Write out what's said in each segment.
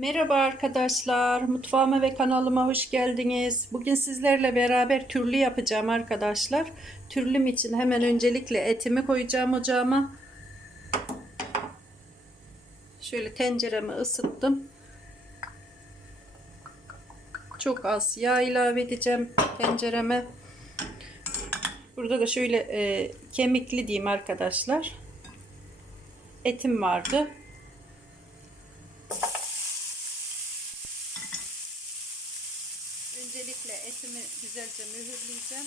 Merhaba arkadaşlar, mutfağıma ve kanalıma hoş geldiniz. Bugün sizlerle beraber türlü yapacağım arkadaşlar. Türlüm için hemen öncelikle etimi koyacağım ocağıma. Şöyle tenceremi ısıttım. Çok az yağ ilave edeceğim tencereme. Burada da şöyle e, kemikli diyeyim arkadaşlar. Etim vardı. Öncelikle etimi güzelce mühürleyeceğim.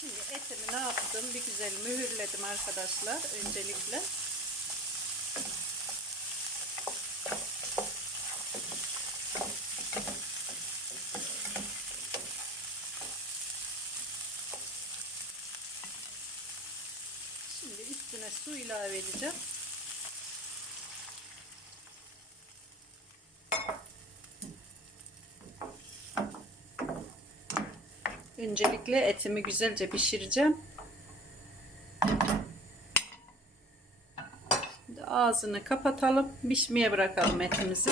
Şimdi etimi ne yaptım? Bir güzel mühürledim arkadaşlar öncelikle. Şimdi üstüne su ilave edeceğim. Öncelikle etimi güzelce pişireceğim. Şimdi ağzını kapatalım. Pişmeye bırakalım etimizi.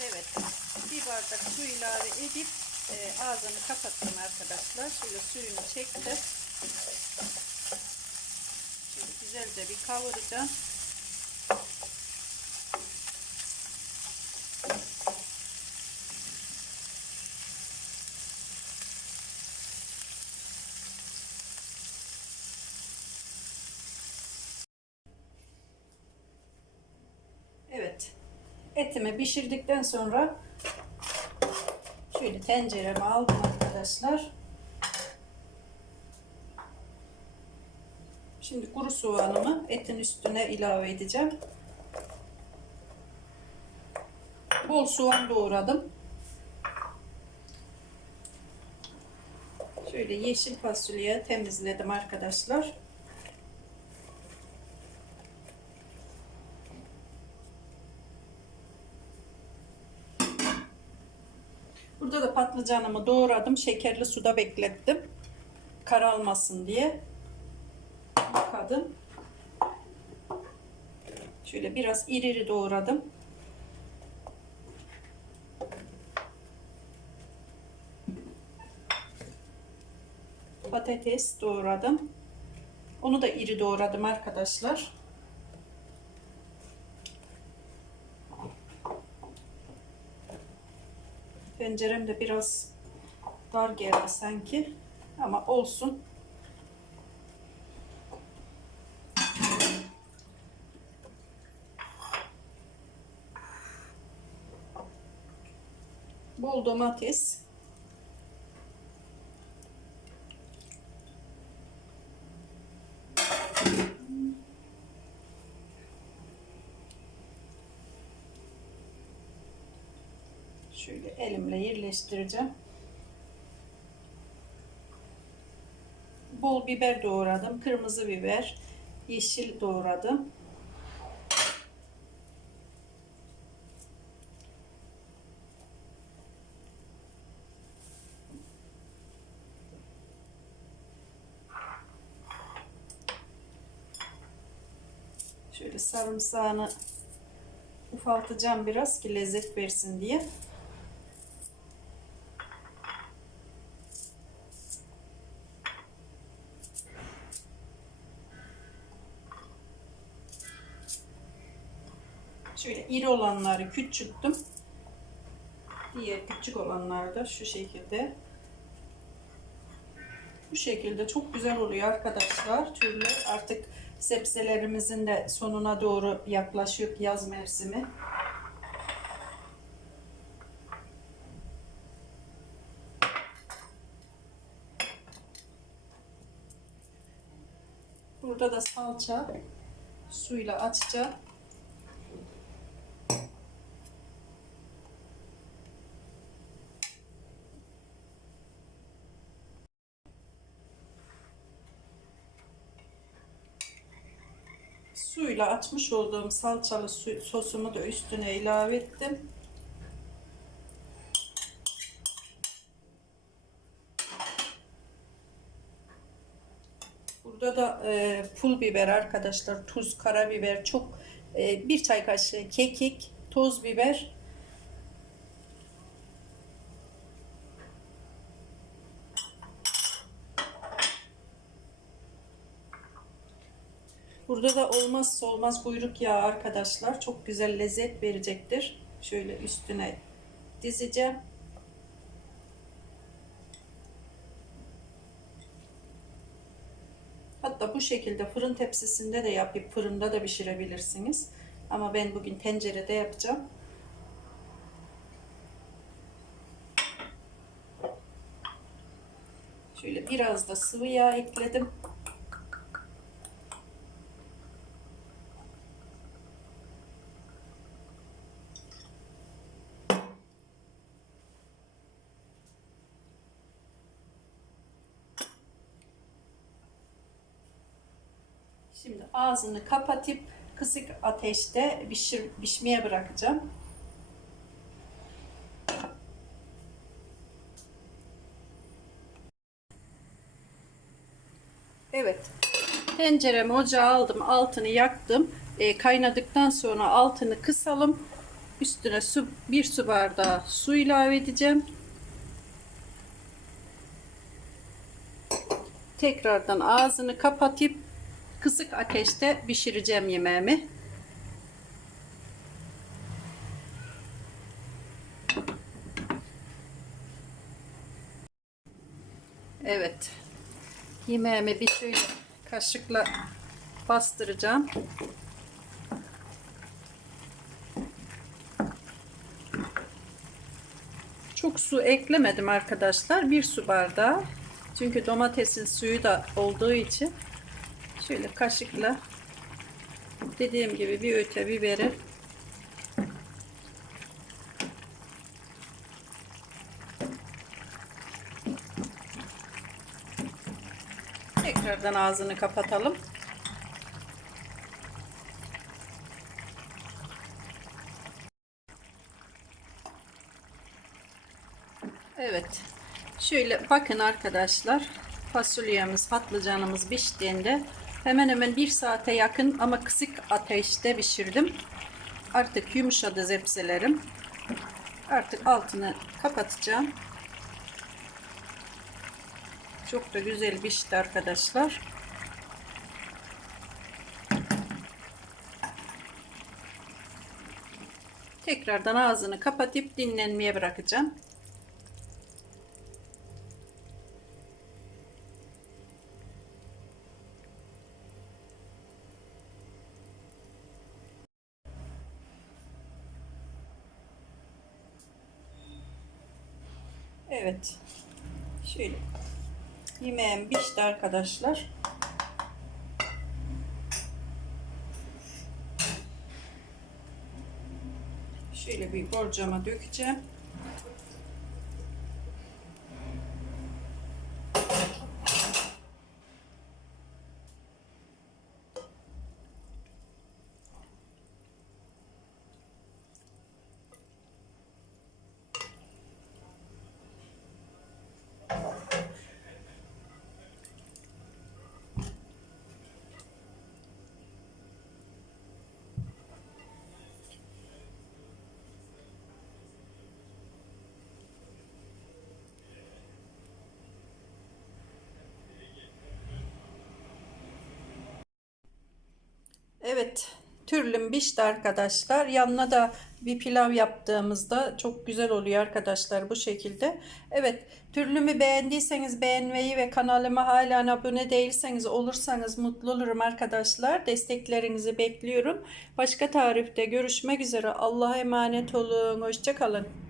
Evet. Bir bardak su ilave edip e, ağzını kapattım arkadaşlar. Şöyle suyunu çekti. Şöyle güzelce bir kavuracağım. Evet. Etimi pişirdikten sonra şöyle tencereme aldım arkadaşlar. Şimdi kuru soğanımı etin üstüne ilave edeceğim. Bol soğan doğradım. Şöyle yeşil fasulye temizledim arkadaşlar. Burada da patlıcanımı doğradım. Şekerli suda beklettim. Karalmasın diye. Yıkadım. Şöyle biraz iri iri doğradım. Patates doğradım. Onu da iri doğradım arkadaşlar. Pencerem de biraz dar geldi sanki. Ama olsun. Bol domates. Şöyle elimle yerleştireceğim. Bol biber doğradım. Kırmızı biber, yeşil doğradım. Şöyle sarımsağını ufaltacağım biraz ki lezzet versin diye. Şöyle iri olanları küçülttüm. Diğer küçük olanlar da şu şekilde. Bu şekilde çok güzel oluyor arkadaşlar. Türlü artık Sebzelerimizin de sonuna doğru yaklaşıyor yaz mevsimi. Burada da salça suyla açacağım. Suyla açmış olduğum salçalı su- sosumu da üstüne ilave ettim. Burada da e, pul biber arkadaşlar, tuz, karabiber, çok e, bir çay kaşığı kekik, toz biber. Burada da olmazsa olmaz kuyruk yağı arkadaşlar. Çok güzel lezzet verecektir. Şöyle üstüne dizeceğim. Hatta bu şekilde fırın tepsisinde de yapıp fırında da pişirebilirsiniz. Ama ben bugün tencerede yapacağım. Şöyle biraz da sıvı yağ ekledim. Şimdi ağzını kapatıp kısık ateşte pişir, pişmeye bırakacağım. Evet. Tenceremi ocağa aldım. Altını yaktım. E, kaynadıktan sonra altını kısalım. Üstüne su, bir su bardağı su ilave edeceğim. Tekrardan ağzını kapatıp kısık ateşte pişireceğim yemeğimi. Evet. Yemeğimi bir şöyle kaşıkla bastıracağım. Çok su eklemedim arkadaşlar. Bir su bardağı. Çünkü domatesin suyu da olduğu için şöyle kaşıkla dediğim gibi bir öte biberi tekrardan ağzını kapatalım. Evet. Şöyle bakın arkadaşlar. Fasulyemiz, patlıcanımız piştiğinde hemen hemen bir saate yakın ama kısık ateşte pişirdim. Artık yumuşadı zepselerim. Artık altını kapatacağım. Çok da güzel pişti arkadaşlar. Tekrardan ağzını kapatıp dinlenmeye bırakacağım. Evet. Şöyle. Yemeğim pişti arkadaşlar. Şöyle bir borcama dökeceğim. Evet, türlüm pişti arkadaşlar. Yanına da bir pilav yaptığımızda çok güzel oluyor arkadaşlar bu şekilde. Evet türlümü beğendiyseniz beğenmeyi ve kanalıma hala abone değilseniz olursanız mutlu olurum arkadaşlar. Desteklerinizi bekliyorum. Başka tarifte görüşmek üzere. Allah'a emanet olun. Hoşçakalın.